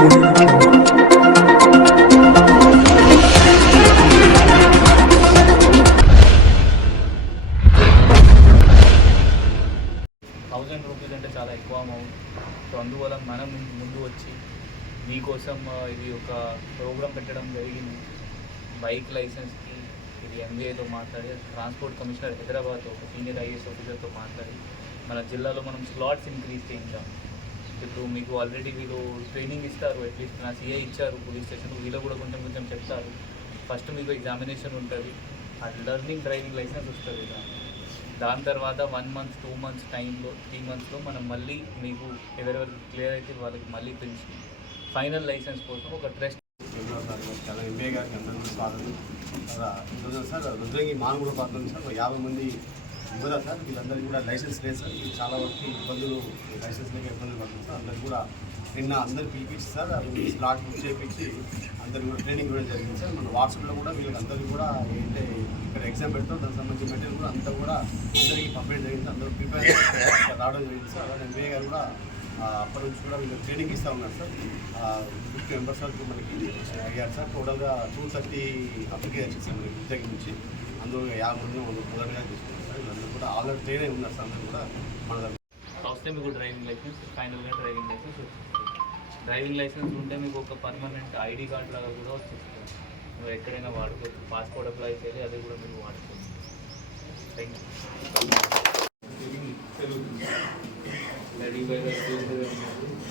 Thousand rupees అంటే చాలా ఎక్కువ అమౌంట్ సో అందువల్ల మనం ముందు వచ్చి మీకోసం ఇది ఒక ప్రోగ్రామ్ పెట్టడం జరిగింది. బైక్ లైసెన్స్కి ఇది ఎంబీఏతో మాట్లాడి ట్రాన్స్పోర్ట్ కమిషనర్ హైదరాబాద్ ఒక సీనియర్ ఐఏఎస్ ఆఫీసర్తో మాట్లాడి మన జిల్లాలో మనం స్లాట్స్ ఇంక్రీజ్ చేయించాం. ఇప్పుడు మీకు ఆల్రెడీ వీళ్ళు ట్రైనింగ్ ఇస్తారు అట్లీస్ట్ నా సీఏ ఇచ్చారు పోలీస్ స్టేషన్ వీళ్ళు కూడా కొంచెం కొంచెం చెప్తారు. ఫస్ట్ మీకు ఎగ్జామినేషన్ ఉంటుంది అది లెర్నింగ్ డ్రైవింగ్ లైసెన్స్ వస్తుంది దాని తర్వాత వన్ మంత్ టూ మంత్స్ టైంలో త్రీ మంత్స్లో మనం మళ్ళీ మీకు ఎవరెవరికి క్లియర్ అయితే వాళ్ళకి మళ్ళీ పిలిచి ఫైనల్ లైసెన్స్ కోసం ఒక ట్రస్ట్ సార్ చాలా ఎంపీ గారికి అందరూ స్వాగతం. సార్ ఈరోజు రుద్రంగి మానవుడు పాత్ర సార్ యాభై మంది యువత సార్ వీళ్ళందరికీ కూడా లైసెన్స్ లేదు సార్. చాలా వరకు ఇబ్బందులు లైసెన్స్ లేక ఇబ్బందులు పడుతుంది సార్. అందరికీ కూడా నిన్న అందరు పిలిపించి సార్ స్లాట్ బుక్ చేయించి అందరు కూడా ట్రైనింగ్ ఇవ్వడం జరిగింది సార్. మన వాట్సాప్లో కూడా వీళ్ళకి అందరికీ కూడా ఏంటంటే ఇక్కడ ఎగ్జామ్ పెడతాం. దానికి సంబంధించిన మెటీరియల్ కూడా అంతా కూడా అందరికీ పంపించడం జరిగింది అందరూ ప్రిపేర్ రావడం జరిగింది సార్. అలాగే ఎంబీఏ గారు కూడా అప్పటి నుంచి కూడా వీళ్ళు ట్రైనింగ్ ఇస్తూ ఉన్నారు సార్. ఫిఫ్టీ మెంబర్స్ వరకు మనకి అయ్యారు సార్. టోటల్గా టూ థర్టీ అప్లికేషన్స్ సార్ మనకి దగ్గర నుంచి. అందులో యాభై మంది వంద మొదలుగా తీసుకున్నారు సార్. వీళ్ళందరూ కూడా ఆల్రెడీ ట్రైన్ అయి ఉన్నారు సార్. అందరూ కూడా మన వస్తే మీకు డ్రైవింగ్ లైసెన్స్ ఫైనల్గా డ్రైవింగ్ లైసెన్స్ డ్రైవింగ్ లైసెన్స్ ఉంటే మీకు ఒక పర్మనెంట్ ఐడి కార్డ్ లాగా కూడా వస్తుంది నువ్వు ఎక్కడైనా వాడుకోవచ్చు. పాస్పోర్ట్ అప్లై చేయాలి అది కూడా మీరు వాడుకోవచ్చు. థ్యాంక్ యూ నమస్కారం.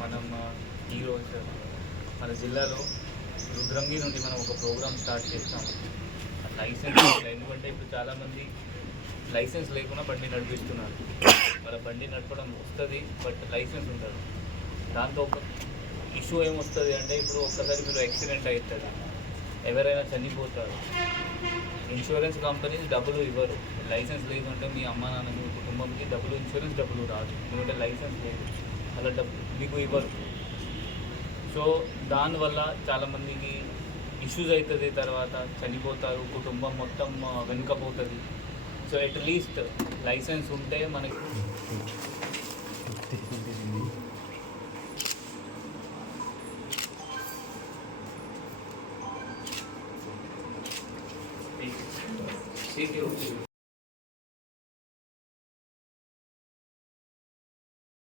మనం ఈరోజు మన జిల్లాలో రుద్రంగి నుండి మనం ఒక ప్రోగ్రామ్ స్టార్ట్ చేస్తాం. లైసెన్స్ ఎందుకంటే ఇప్పుడు చాలామంది లైసెన్స్ లేకుండా బండి నడిపిస్తున్నారు. వాళ్ళ బండి నడపడం వస్తుంది బట్ లైసెన్స్ ఉండదు. దాంతో ఒక ఇష్యూ ఏమొస్తుంది అంటే ఇప్పుడు ఒక్కసారి మీరు యాక్సిడెంట్ అవుతుంది. ఎవరైనా చనిపోతారు. ఇన్సూరెన్స్ కంపెనీస్ డబ్బులు ఇవ్వరు. లైసెన్స్ లేదంటే మీ అమ్మ నాన్న మీ కుటుంబంకి డబ్బులు ఇన్సూరెన్స్ డబ్బులు రాదు. ఎందుకంటే లైసెన్స్ లేదు. అలా డబ్బు మీకు ఇవ్వరు. సో దానివల్ల చాలామందికి ఇష్యూస్ అవుతుంది తర్వాత చనిపోతారు. కుటుంబం మొత్తం వెనుకపోతుంది సో అట్లీస్ట్ లైసెన్స్ ఉంటే మనకి 経験をしてみる。